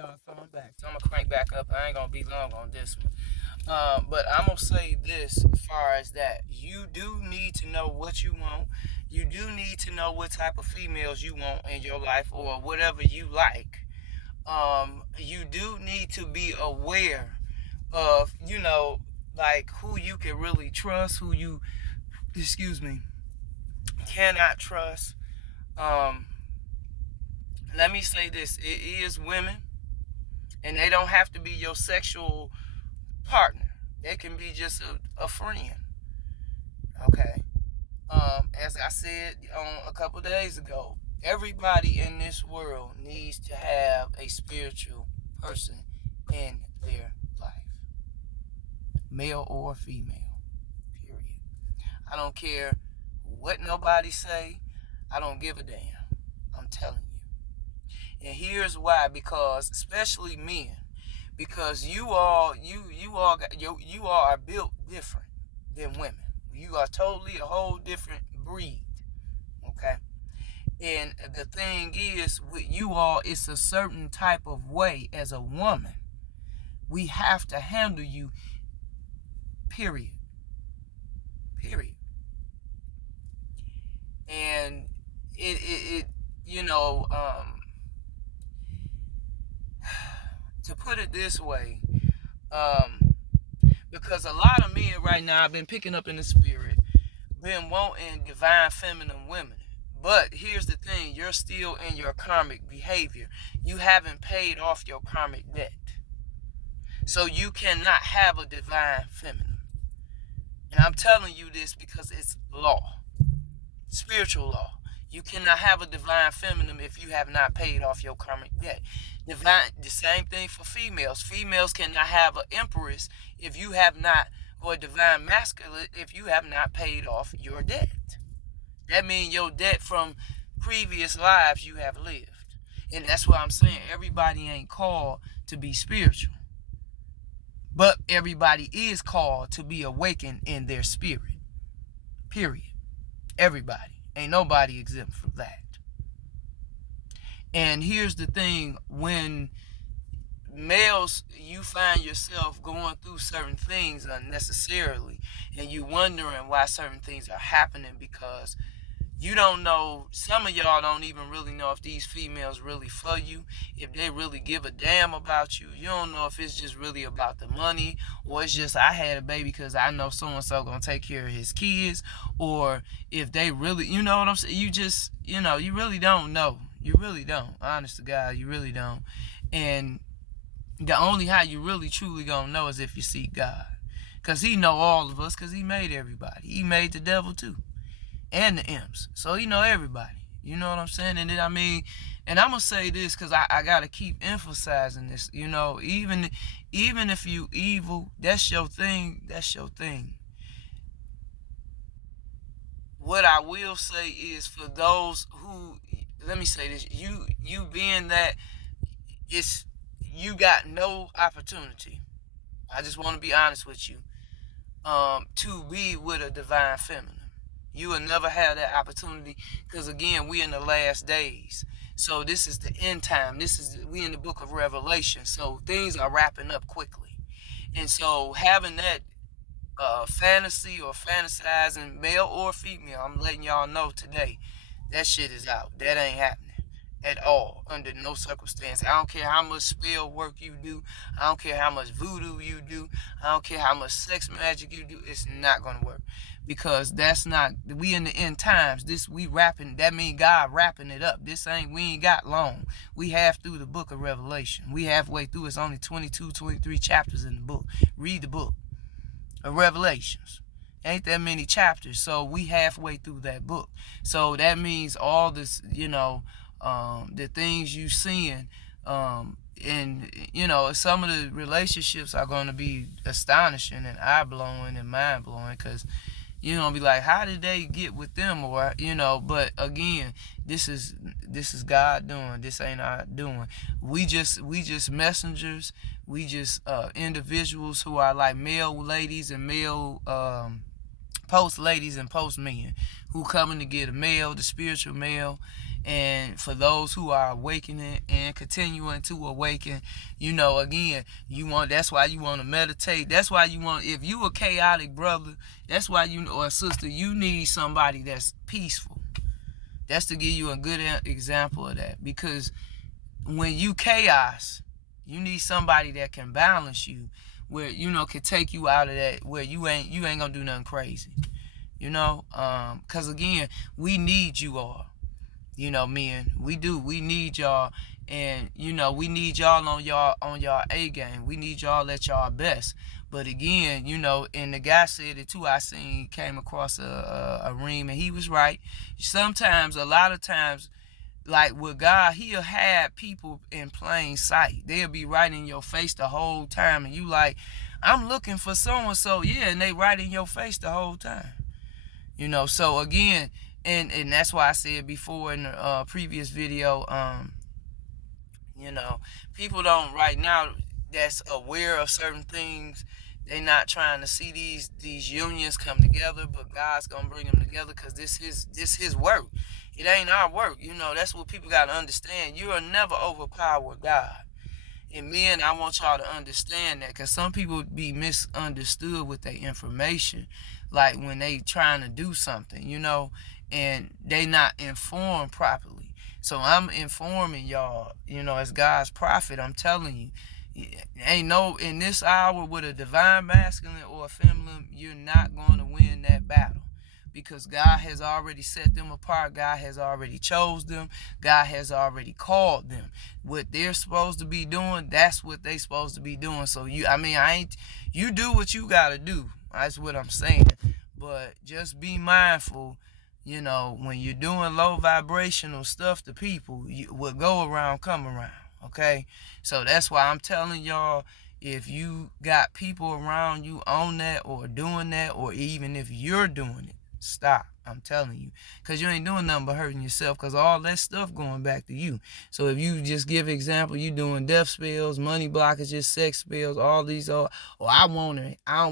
y'all, so I'm back. So I'm gonna crank back up. I ain't gonna be long on this one. But I'm gonna say this as far as that. You do need to know what you want. You do need to know what type of females you want in your life or whatever you like. You do need to be aware of, like who you can really trust, who you, excuse me, cannot trust. Um, Let me say this: it is women, and they don't have to be your sexual partner. They can be just a friend. Okay. As I said on a couple days ago, everybody in this world needs to have a spiritual person in their life, male or female. Period. I don't care what nobody say. I don't give a damn. I'm telling you. And here's why: because especially men, because you all are built different than women. You are totally a whole different breed. Okay. And the thing is, with you all, it's a certain type of way as a woman. We have to handle you. Period. Period. And it you know, to put it this way, um, because a lot of men right now I've been picking up in the spirit, been wanting divine feminine women. But here's the thing: you're still in your karmic behavior. You haven't paid off your karmic debt. So you cannot have a divine feminine. And I'm telling you this because it's law, spiritual law. You cannot have a divine feminine if you have not paid off your karmic debt. The same thing for females. Females cannot have an empress if you have not, or a divine masculine if you have not paid off your debt. That means your debt from previous lives you have lived. And that's why I'm saying everybody ain't called to be spiritual. But everybody is called to be awakened in their spirit. Period. Everybody. Ain't nobody exempt from that. And here's the thing: when males, you find yourself going through certain things unnecessarily, and you wondering why certain things are happening, because you don't know, some of y'all don't even really know if these females really for you, if they really give a damn about you. You don't know if it's just really about the money, or it's just I had a baby because I know so-and-so gonna take care of his kids, or if they really, you know what I'm saying? You just, you really don't know. You really don't. Honest to God, you really don't. And the only how you really truly gonna know is if you seek God. Because he know all of us, because he made everybody. He made the devil too, and the imps. So he know everybody. You know what I'm saying? And then, and I'm going to say this because I got to keep emphasizing this. Even if you evil, that's your thing. That's your thing. What I will say is, for those who, let me say this, you being that, it's, you got no opportunity. I just want to be honest with you. To be with a divine feminine. You will never have that opportunity, because again, we in the last days. So this is the end time. We in the book of Revelation. So things are wrapping up quickly. And so having that fantasy or fantasizing, male or female, I'm letting y'all know today, that shit is out. That ain't happening at all, under no circumstance. I don't care how much spell work you do. I don't care how much voodoo you do. I don't care how much sex magic you do. It's not going to work, because that's not, we in the end times. We wrapping, that mean God wrapping it up. We ain't got long. We half through the book of Revelation. We halfway through. It's only 22, 23 chapters in the book. Read the book of Revelations. Ain't that many chapters. So we halfway through that book. So that means all this, the things you seeing, and some of the relationships are going to be astonishing and eye-blowing and mind-blowing, because you're going to be like, how did they get with them? Or but again, this is God doing. This ain't our doing. We just messengers. We just individuals who are like male ladies and male post ladies and post men, who coming to get a male, the spiritual male. And for those who are awakening and continuing to awaken, again, that's why you want to meditate. That's why you want, if you a chaotic brother, that's why or sister, you need somebody that's peaceful. That's to give you a good example of that. Because when you chaos, you need somebody that can balance you, where can take you out of that, where you ain't gonna do nothing crazy. Because again, we need you all. Men, we do. We need y'all, and we need y'all on y'all A game. We need y'all at y'all best. But again, and the guy said it too. I came across a ream, and he was right. Sometimes, a lot of times, like with God, he'll have people in plain sight. They'll be right in your face the whole time, and you like, I'm looking for so and so, yeah, and they right in your face the whole time. So again. And that's why I said before in the previous video, people don't right now that's aware of certain things. They not trying to see these unions come together, but God's gonna bring them together because this his work. It ain't our work. That's what people gotta understand. You will never overpower God. And men, I want y'all to understand that, because some people be misunderstood with their information, like when they trying to do something, and they not informed properly. So I'm informing y'all, as God's prophet, I'm telling you, in this hour with a divine masculine or a feminine, you're not going to win that battle. Because God has already set them apart. God has already chose them. God has already called them. What they're supposed to be doing, that's what they supposed to be doing. So you do what you got to do. That's what I'm saying. But just be mindful, when you're doing low vibrational stuff to people, what go around, come around. Okay? So that's why I'm telling y'all, if you got people around you on that or doing that, or even if you're doing it, stop. I'm telling you, because you ain't doing nothing but hurting yourself, because all that stuff going back to you. So if you just give example, you doing death spells, money blockages, sex spells, all these, I don't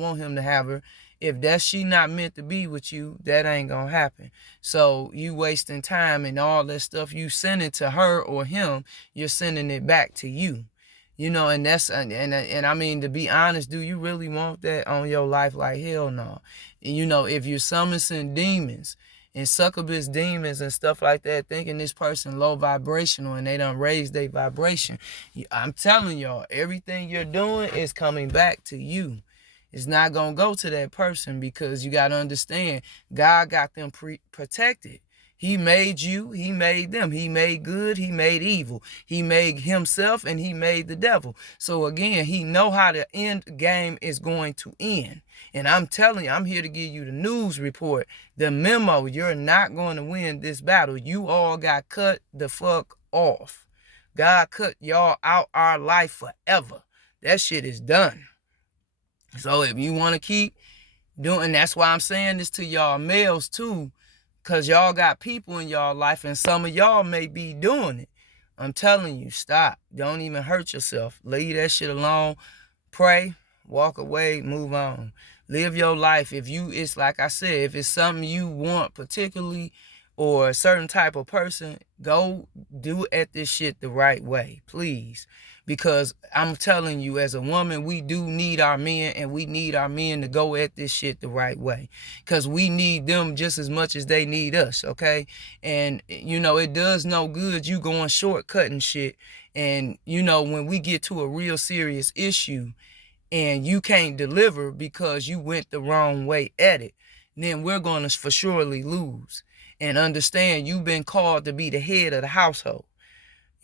want him to have her. If she not meant to be with you, that ain't gonna happen. So you wasting time, and all that stuff you sending to her or him, you're sending it back to you. And that's, and I mean, to be honest, do you really want that on your life? Like, hell no. And if you're summoning demons and succubus demons and stuff like that, thinking this person low vibrational and they done raised their vibration, I'm telling y'all, everything you're doing is coming back to you. It's not going to go to that person, because you got to understand, God got them protected. He made you, he made them, he made good, he made evil, he made himself, and he made the devil. So again, he know how the end game is going to end. And I'm telling you, I'm here to give you the news report, the memo. You're not going to win this battle. You all got cut the fuck off. God cut y'all out our life forever. That shit is done. So if you want to keep doing, that's why I'm saying this to y'all males too, because y'all got people in y'all life, and some of y'all may be doing it. I'm telling you, stop. Don't even hurt yourself. Leave that shit alone. Pray, walk away, move on. Live your life. It's like I said, if it's something you want particularly, or a certain type of person, go do at this shit the right way, please. Because I'm telling you, as a woman, we do need our men, and we need our men to go at this shit the right way. Because we need them just as much as they need us, okay? And, it does no good you going shortcutting shit. And, when we get to a real serious issue and you can't deliver because you went the wrong way at it, then we're going to for surely lose. And understand, you've been called to be the head of the household.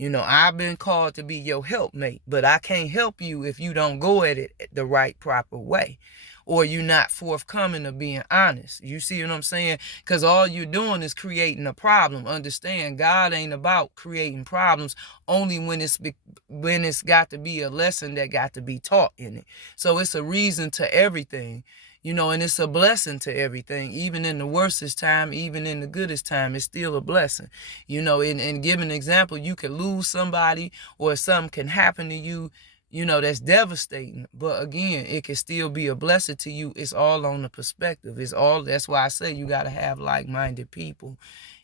I've been called to be your helpmate, but I can't help you if you don't go at it the right, proper way, or you're not forthcoming of being honest. You see what I'm saying? Because all you're doing is creating a problem. Understand, God ain't about creating problems only when it's got to be a lesson that got to be taught in it. So it's a reason to everything. And it's a blessing to everything. Even in the worstest time, even in the goodest time, it's still a blessing. And give an example, you could lose somebody, or something can happen to you, that's devastating. But again, it can still be a blessing to you. It's all on the perspective. That's why I say you got to have like-minded people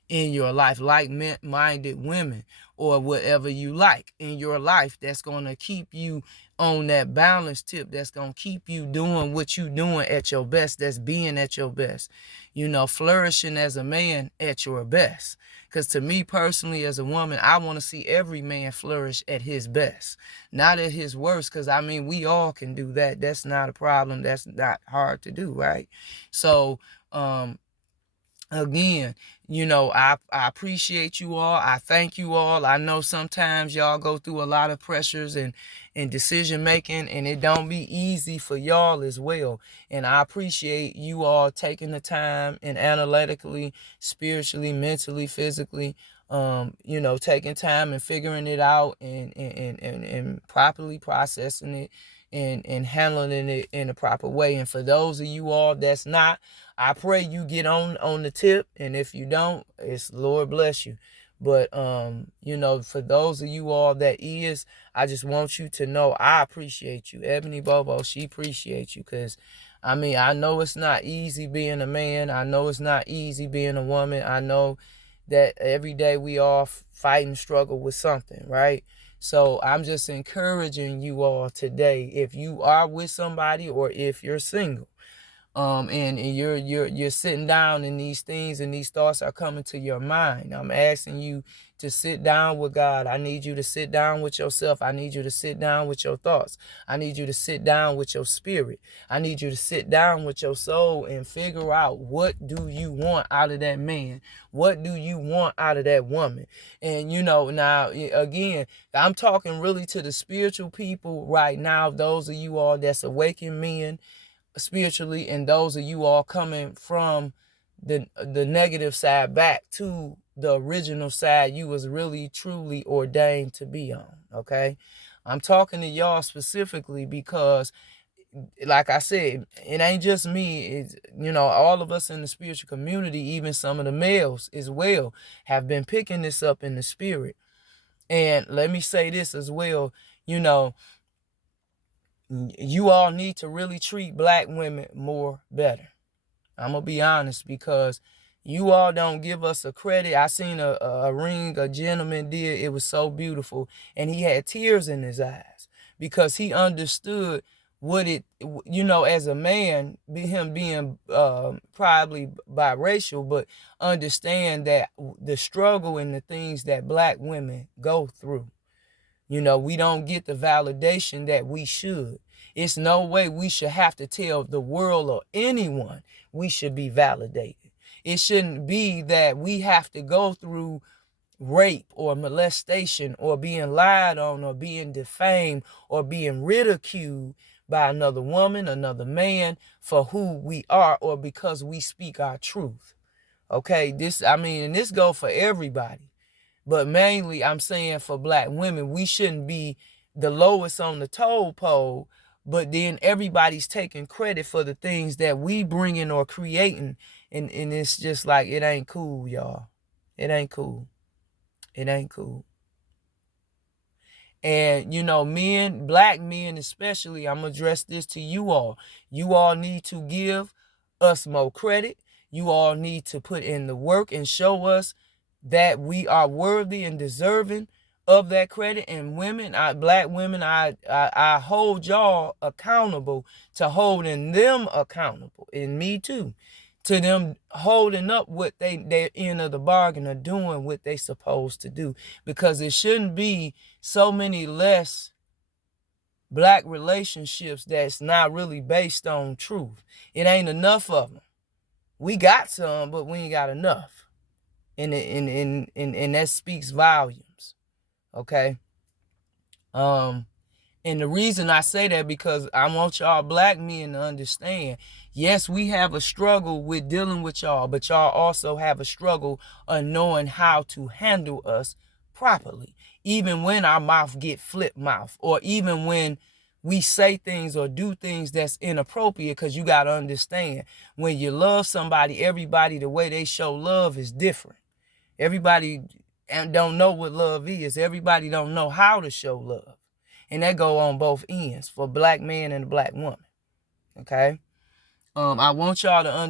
in your life, like-minded women, or whatever you like in your life that's going to keep you on that balance tip, that's going to keep you doing what you doing at your best, that's being at your best, flourishing as a man at your best. Because to me personally, as a woman, I want to see every man flourish at his best, not at his worst. Because I mean, we all can do that. That's not a problem. That's not hard to do, right? So, again, I appreciate you all. I thank you all. I know sometimes y'all go through a lot of pressures and decision making, and it don't be easy for y'all as well. And I appreciate you all taking the time and analytically, spiritually, mentally, physically, taking time and figuring it out and properly processing it and handling it in a proper way. And for those of you all that's not, I pray you get on the tip, and if you don't, it's Lord bless you. But for those of you all that is, I just want you to know I appreciate you. Ebony Bobo, she appreciates you, because I mean, I know it's not easy being a man. I know it's not easy being a woman. I know that every day we all fight and struggle with something, right? So I'm just encouraging you all today, if you are with somebody or if you're single, and you're sitting down and these things and these thoughts are coming to your mind, I'm asking you to sit down with God. I need you to sit down with yourself. I need you to sit down with your thoughts. I need you to sit down with your spirit. I need you to sit down with your soul and figure out, what do you want out of that man? What do you want out of that woman? And now again, I'm talking really to the spiritual people right now, those of you all that's awakened men spiritually, and those of you all coming from the negative side back to the original side you was really truly ordained to be on. Okay, I'm talking to y'all specifically because, like I said, it ain't just me. It's all of us in the spiritual community, even some of the males as well, have been picking this up in the spirit. And let me say this as well, you all need to really treat black women more better. I'm going to be honest, because you all don't give us a credit. I seen a ring a gentleman did. It was so beautiful. And he had tears in his eyes because he understood what it, as a man, him being probably biracial, but understand that the struggle and the things that black women go through. We don't get the validation that we should. It's no way we should have to tell the world or anyone we should be validated. It shouldn't be that we have to go through rape or molestation or being lied on or being defamed or being ridiculed by another woman, another man for who we are or because we speak our truth. Okay, and this goes for everybody. But mainly, I'm saying for black women, we shouldn't be the lowest on the toll pole, but then everybody's taking credit for the things that we bringing or creating. And it's just like, it ain't cool, y'all. It ain't cool. It ain't cool. And, men, black men especially, I'm going to address this to you all. You all need to give us more credit. You all need to put in the work and show us that we are worthy and deserving of that credit. And women, black women, I hold y'all accountable to holding them accountable, and me too, to them holding up what their end of the bargain, or doing what they supposed to do. Because it shouldn't be so many less black relationships that's not really based on truth. It ain't enough of them. We got some, but we ain't got enough. And that speaks volumes. Okay. And the reason I say that, because I want y'all black men to understand, yes, we have a struggle with dealing with y'all, but y'all also have a struggle of knowing how to handle us properly. Even when our mouth get flip mouth, or even when we say things or do things that's inappropriate, because you got to understand, when you love somebody, everybody, the way they show love is different. Everybody don't know what love is. Everybody don't know how to show love. And that go on both ends, for black man and black woman. Okay? I want y'all to understand